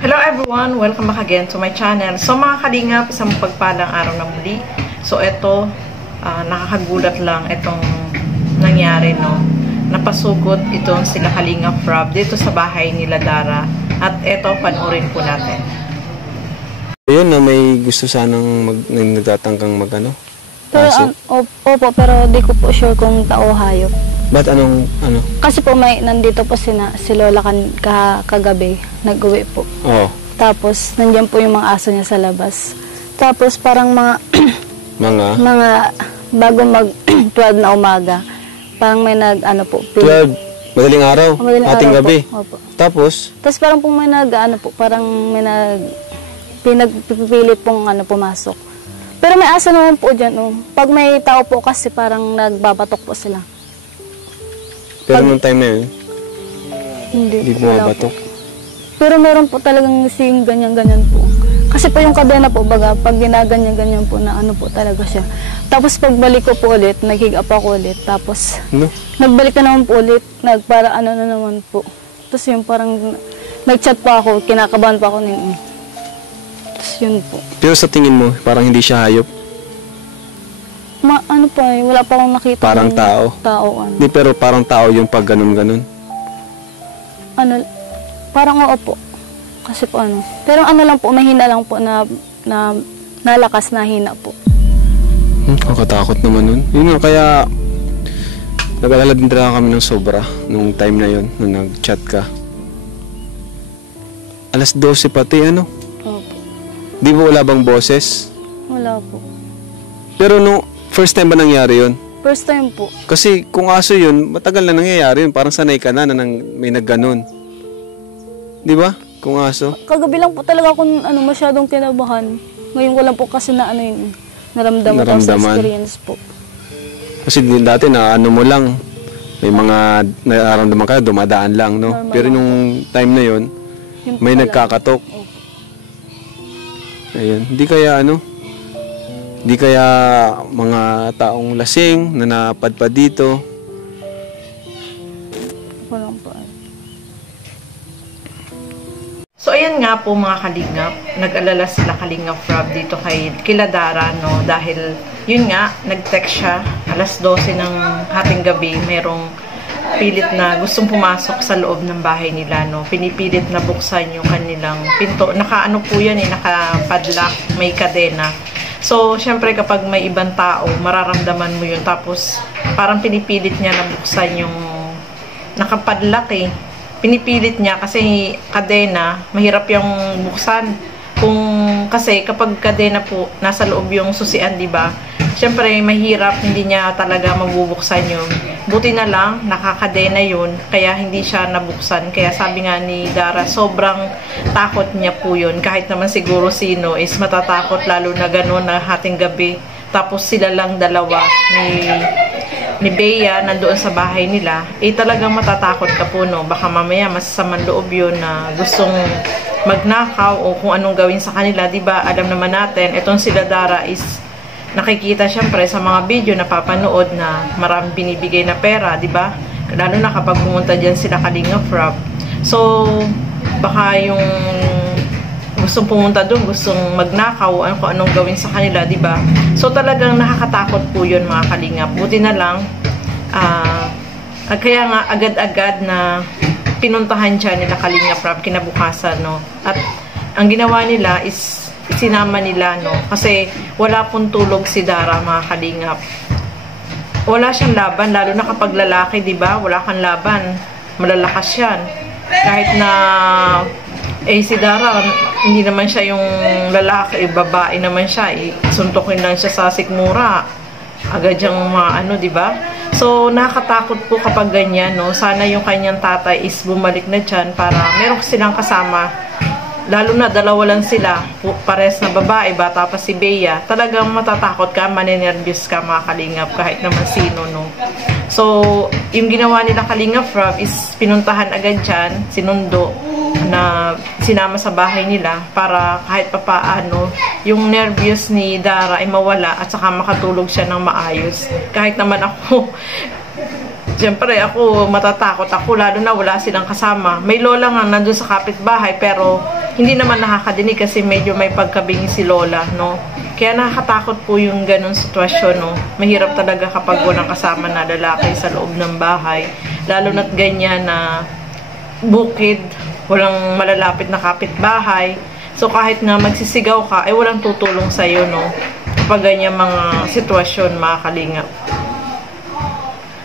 Hello everyone! Welcome back again to my channel. So mga kalingap, isang pagpalang araw na muli. So ito, nakakagulat lang itong nangyari, no? Napasugod itong sila Kalingap Rob dito sa bahay nila Dara. At ito, panoorin po natin. Ayun na may gusto sanang nagtatangkang mag-ano? Pero, opo, pero di ko po sure kung tao o hayop. Ba't anong, ano? Kasi po nandito po si Lola kagabi, nag-uwi po. Oo. Tapos, nandiyan po yung mga aso niya sa labas. Tapos, parang mga, mga bago mag-12 na umaga, parang may nag-ano po. 12? Madaling araw? Ating gabi? Opo. Tapos parang pong may nag-ano po, parang may pinagpipilit pong pumasok. Pero may aso naman po dyan. Pag may tao po kasi parang nagbabatok po sila. Pero nung time na yun, hindi bumabatok. Pero meron po talagang sing ganyan-ganyan po. Kasi po yung kadena po, baga, pag ginaganyan-ganyan po na ano po talaga siya. Tapos pagbalik ko po ulit, nag-hig up ako ulit. Tapos nagbalik na naman po ulit, nagpara ano na naman po. Tapos yung parang nag-chat pa ako, kinakabahan pa ako ng tapos yun po. Pero sa tingin mo, parang hindi siya hayop? Ano pa wala pa akong nakita. Parang tao? Tao, ano. Hindi, pero parang tao yung pag ganun-ganun? Ano, parang oo po. Kasi po ano. Pero ano lang po, mahina lang po na nalakas na hina po. Nakatakot naman nun. Yun nga, kaya nag-alala din talaga kami ng sobra nung time na yun, nung nag-chat ka. Alas 12 pati, ano? Opo. Di ba wala bang boses? Wala po. Pero nung first time ba nangyari yun? First time po. Kasi kung aso yun, matagal na nangyayari yun. Parang sanay ka na may nagganon. Di ba? Kung aso. Kagabi lang po talaga ako masyadong kinabahan. Ngayon ko lang po kasi na yun, naramdaman sa experience po. Kasi dati na mo lang, may mga nararamdaman ka, dumadaan lang, no? Normal. Pero nung time na yun, may nagkakatok. Ayun. Di kaya mga taong lasing na napadpad dito. Walang po. So ayan nga po mga kalingap, nag-alala sila Kalingap Rob dito kila Dara, no? Dahil yun nga, nag-text siya alas 12 ng hating gabi, merong pilit na gustong pumasok sa loob ng bahay nila, no? Pinipilit na buksan yung kanilang pinto. Naka-ano po yan naka-padlock, may kadena. So, syempre kapag may ibang tao, mararamdaman mo yun. Tapos, parang pinipilit niya na buksan yung naka-padlock Pinipilit niya kasi kadena, mahirap yung buksan. Kasi kapag kadena po, nasa loob yung susian, di ba? Siyempre, mahirap, hindi niya talaga mabubuksan yun. Buti na lang, nakakadena yun, kaya hindi siya nabuksan. Kaya sabi nga ni Dara, sobrang takot niya po yun. Kahit naman siguro sino is matatakot, lalo na gano'n na hating gabi. Tapos sila lang dalawa ni Bea nandoon sa bahay nila, talagang matatakot ka po, no? Baka mamaya masasamang loob yun na gustong magnakaw o kung anong gawin sa kanila, di ba? Alam naman natin, itong sila Dara is nakikita syempre sa mga video na papanood na maraming binibigay na pera, di ba? Lalo na kapag pumunta dyan sila Kalingap Rob. So, baka yung gustong pumunta doon, gustong magnakaw, kung anong gawin sa kanila, di ba? So, talagang nakakatakot po yun, mga kalingap. Buti na lang, kaya nga agad-agad na pinuntahan siya nila Kalingap Rob kinabukasan, no? At ang ginawa nila is sinama nila, no? Kasi wala pong tulog si Dara, mga kalingap. Wala siyang laban, lalo na kapag lalaki, di ba? Wala kang laban, malalakas yan. Kahit na si Dara, hindi naman siya yung lalaki, babae naman siya, suntukin lang siya sa sikmura, agad yung di ba? So, nakakatakot po kapag ganyan, no? Sana yung kanyang tatay is bumalik na dyan para meron silang kasama. Lalo na dalawa lang sila, pares na babae, bata pa si Bea. Talagang matatakot ka, maninervyos ka, mga kalingap, kahit naman sino, no? So, yung ginawa nila Kalingap Rob is pinuntahan agad dyan, sinundo, na sinama sa bahay nila para kahit papaano yung nervyos ni Dara ay mawala at saka makatulog siya ng maayos. Kahit naman ako Siyempre, ako, matatakot ako, lalo na wala silang kasama. May lola nga nandun sa kapitbahay, pero hindi naman nakakadinig kasi medyo may pagkabingi si lola, no? Kaya nakakatakot po yung ganun sitwasyon, no? Mahirap talaga kapag walang kasama na lalaki sa loob ng bahay. Lalo na't ganyan na bukid, walang malalapit na kapitbahay. So, kahit nga magsisigaw ka, ay walang tutulong sa'yo, no? Kapag ganyan mga sitwasyon, mga kalingap.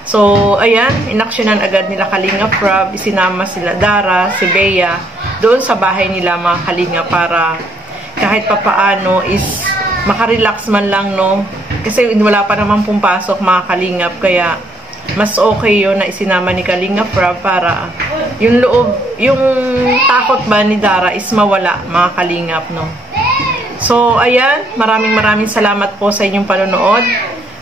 So, ayan, inaksyonan agad nila Kalingap Rob, isinama sila Dara, si Bea, doon sa bahay nila mga Kalingap para kahit papaano is makarelax man lang, no? Kasi wala pa naman pumpasok mga Kalingap, kaya mas okay yun na isinama ni Kalingap Rob para yung loob, yung takot ba ni Dara is mawala mga Kalingap, no? So, ayan, maraming salamat po sa inyong panonood.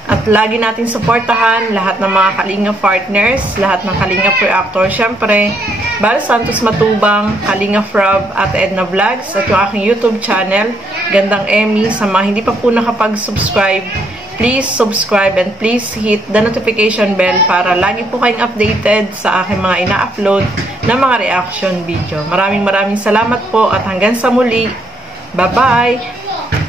At lagi natin suportahan lahat ng mga Kalingap partners, lahat ng Kalingap reactor. Siyempre, Bal Santos Matubang, Kalingap Rob at Edna Vlogs at yung aking YouTube channel, Gandang Emmy. Sa mga hindi pa po nakapag-subscribe, please subscribe and please hit the notification bell para lagi po kayong updated sa aking mga ina-upload na mga reaction video. Maraming salamat po at hanggang sa muli. Bye-bye!